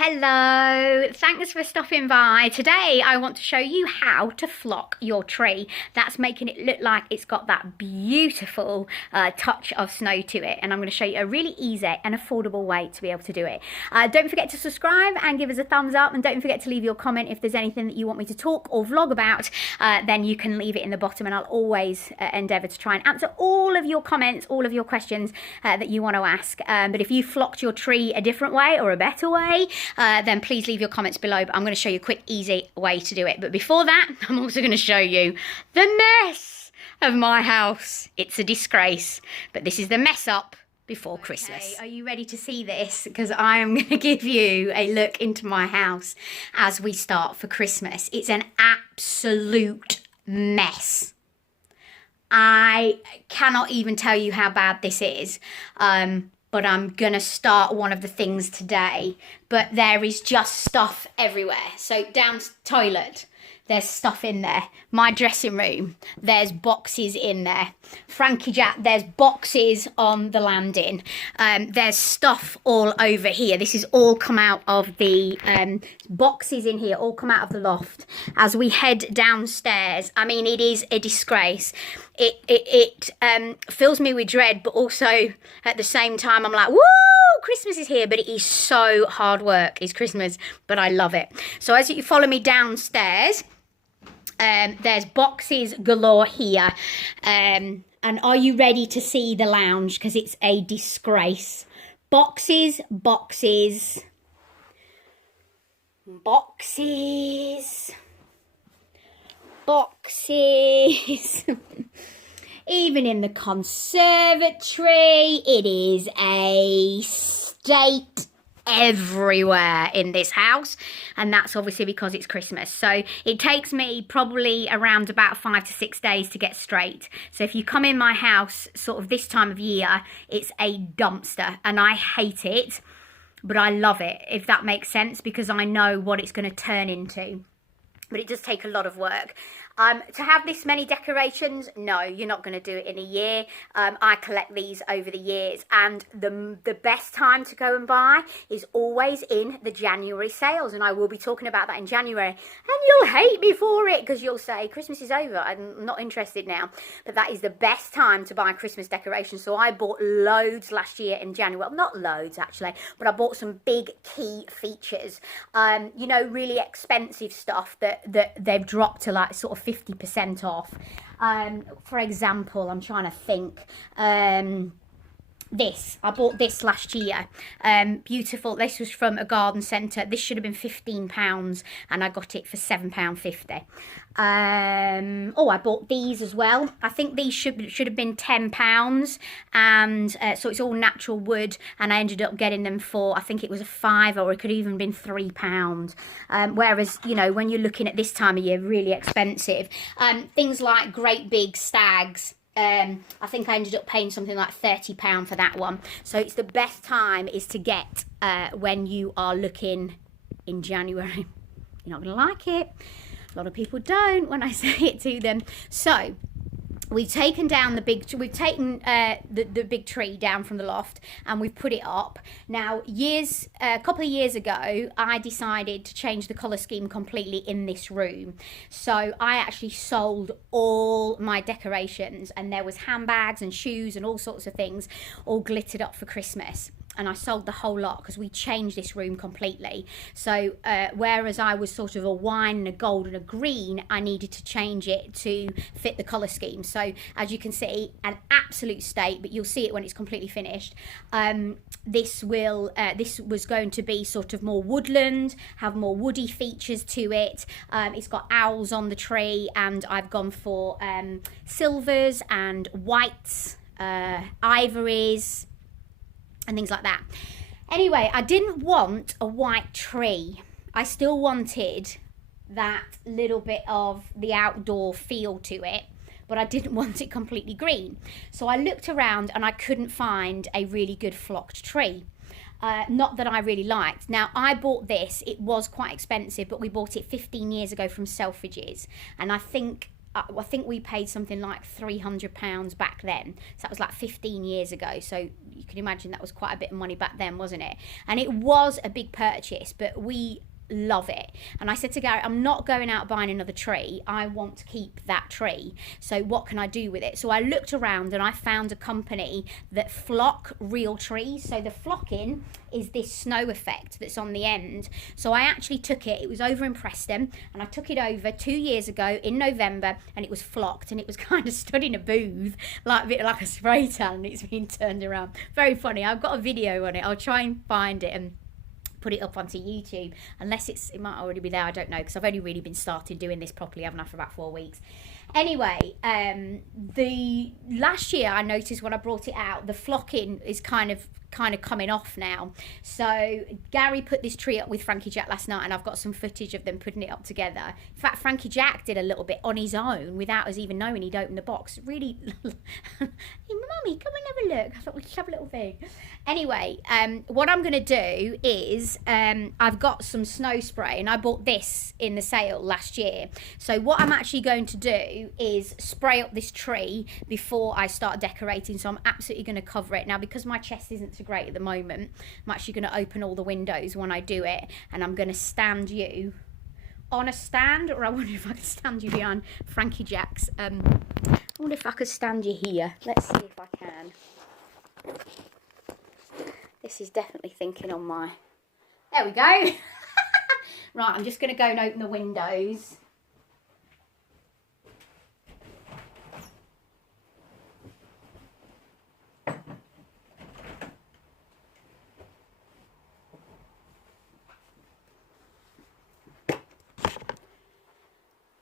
Hello, thanks for stopping by. Today I want to show you how to flock your tree. That's making it look like it's got that beautiful touch of snow to it, and I'm going to show you a really easy and affordable way to be able to do it. Don't forget to subscribe and give us a thumbs up, and don't forget to leave your comment if there's anything that you want me to talk or vlog about. Then you can leave it in the bottom, and I'll always endeavour to try and answer all of your comments, all of your questions that you want to ask. But if you flocked your tree a different way or a better way, then please leave your comments below. But I'm going to show you a quick, easy way to do it. But before that, I'm also going to show you the mess of my house. It's a disgrace, but this is the mess up before Christmas. Are you ready to see this? Because I'm going to give you a look into my house as we start for Christmas. It's an absolute mess. I cannot even tell you how bad this is. But I'm going to start one of the things today. But there is just stuff everywhere. So down toilet, there's stuff in there. My dressing room, there's boxes in there. Frankie Jack, there's boxes on the landing. There's stuff all over here. This is all come out of the boxes in here, all come out of the loft. As we head downstairs, I mean, it is a disgrace. It fills me with dread, but also at the same time, I'm like, woo, Christmas is here. But it is so hard work, it's Christmas, but I love it. So as you follow me downstairs, there's boxes galore here. And are you ready to see the lounge? Because it's a disgrace. Boxes, boxes, boxes, boxes. Even in the conservatory, it is a state everywhere in this house, and that's obviously because it's Christmas. So it takes me probably around about 5 to 6 days to get straight. So if you come in my house sort of this time of year, it's a dumpster, and I hate it, but I love it, if that makes sense, because I know what it's going to turn into. But it does take a lot of work. To have this many decorations, no, you're not going to do it in a year. I collect these over the years, and the best time to go and buy is always in the January sales, and I will be talking about that in January. And you'll hate me for it, because you'll say, Christmas is over, I'm not interested now. But that is the best time to buy Christmas decorations. So I bought loads last year in January. Well, not loads actually, but I bought some big key features. You know, really expensive stuff that they've dropped to like sort of 50% off. For example, I'm trying to think. I bought this last year. Beautiful. This was from a garden centre. This should have been £15, and I got it for £7.50. Oh, I bought these as well. I think these should have been £10, and so it's all natural wood, and I ended up getting them for, I think it was a £5, or it could even been £3. Whereas, you know, when you're looking at this time of year, really expensive. Things like great big stags. I think I ended up paying something like £30 for that one. So it's the best time is to get when you are looking in January. You're not going to like it. A lot of people don't when I say it to them. So we've taken down the big tree down from the loft, and we've put it up. Now, a couple of years ago, I decided to change the colour scheme completely in this room. So I actually sold all my decorations, and there was handbags and shoes and all sorts of things all glittered up for Christmas. And I sold the whole lot because we changed this room completely. So whereas I was sort of a wine and a gold and a green, I needed to change it to fit the colour scheme. So as you can see, an absolute state, but you'll see it when it's completely finished. This was going to be sort of more woodland, have more woody features to it. It's got owls on the tree, and I've gone for silvers and whites, ivories, and things like that. Anyway, I didn't want a white tree. I still wanted that little bit of the outdoor feel to it, but I didn't want it completely green. So I looked around, and I couldn't find a really good flocked tree. Not that I really liked. Now, I bought this. It was quite expensive, but we bought it 15 years ago from Selfridges, and I think I think we paid something like £300 back then. So that was like 15 years ago. So you can imagine that was quite a bit of money back then, wasn't it? And it was a big purchase, but we love it. And I said to Gary, I'm not going out buying another tree. I want to keep that tree. So what can I do with it? So I looked around and I found a company that flock real trees. So the flocking is this snow effect that's on the end. So I actually took it. It was over in Preston, and I took it over 2 years ago in November, and it was flocked, and it was kind of stood in a booth like a bit like a spray tan, and it's been turned around. Very funny. I've got a video on it. I'll try and find it and put it up onto YouTube, unless it might already be there, I don't know, because I've only really been started doing this properly, haven't I, for about 4 weeks. Anyway, the last year I noticed when I brought it out, the flocking is kind of coming off now. So Gary put this tree up with Frankie Jack last night, and I've got some footage of them putting it up together. In fact, Frankie Jack did a little bit on his own without us even knowing he'd opened the box. Really, hey, Mummy, come and have a look. I thought we should have a little thing. Anyway, what I'm going to do is I've got some snow spray, and I bought this in the sale last year. So what I'm actually going to do is spray up this tree before I start decorating. So I'm absolutely going to cover it. Now, because my chest isn't so great at the moment, I'm actually going to open all the windows when I do it, and I'm going to stand you on a stand, or I wonder if I could stand you behind Frankie Jack's. I wonder if I could stand you here. Let's see if I can. This is definitely thinking on my... There we go. Right, I'm just going to go and open the windows.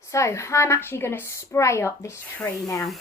So I'm actually going to spray up this tree now.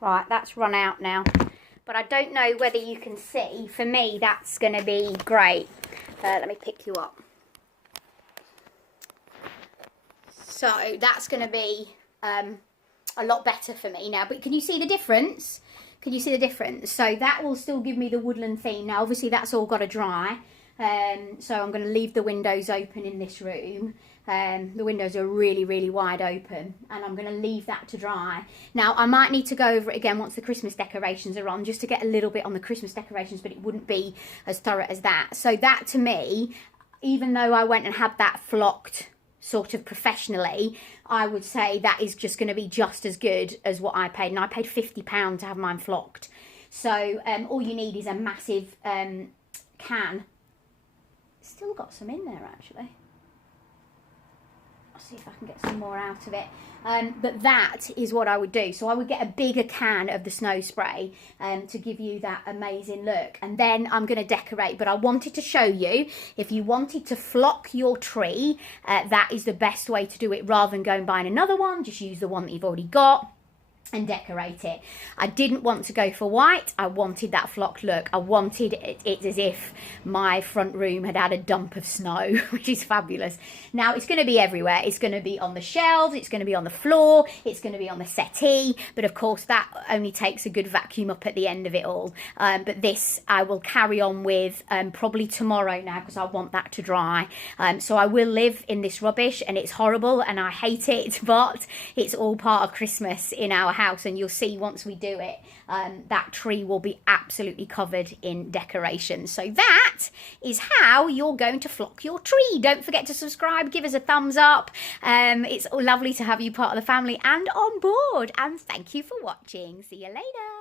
Right, that's run out now. But I don't know whether you can see. For me, that's going to be great. Let me pick you up. So that's going to be a lot better for me now. But can you see the difference? Can you see the difference? So that will still give me the woodland theme. Now, obviously, that's all got to dry. So I'm going to leave the windows open in this room. The windows are really, really wide open, and I'm going to leave that to dry. Now, I might need to go over it again once the Christmas decorations are on, just to get a little bit on the Christmas decorations, but it wouldn't be as thorough as that. So that, to me, even though I went and had that flocked sort of professionally, I would say that is just going to be just as good as what I paid. And I paid £50 to have mine flocked. So all you need is a massive can. Still got some in there, actually. I'll see if I can get some more out of it. But that is what I would do. So I would get a bigger can of the snow spray to give you that amazing look. And then I'm going to decorate. But I wanted to show you, if you wanted to flock your tree, that is the best way to do it. Rather than going buying another one, just use the one that you've already got and decorate it. I didn't want to go for white. I wanted that flocked look. I wanted it as if my front room had had a dump of snow, which is fabulous. Now it's going to be everywhere. It's going to be on the shelves, it's going to be on the floor, it's going to be on the settee, but of course that only takes a good vacuum up at the end of it all. But this I will carry on with probably tomorrow now, because I want that to dry. So I will live in this rubbish, and it's horrible and I hate it, but it's all part of Christmas in our house, and you'll see once we do it, that tree will be absolutely covered in decorations. So that is how you're going to flock your tree. Don't forget to subscribe, give us a thumbs up. It's lovely to have you part of the family and on board, and thank you for watching. See you later.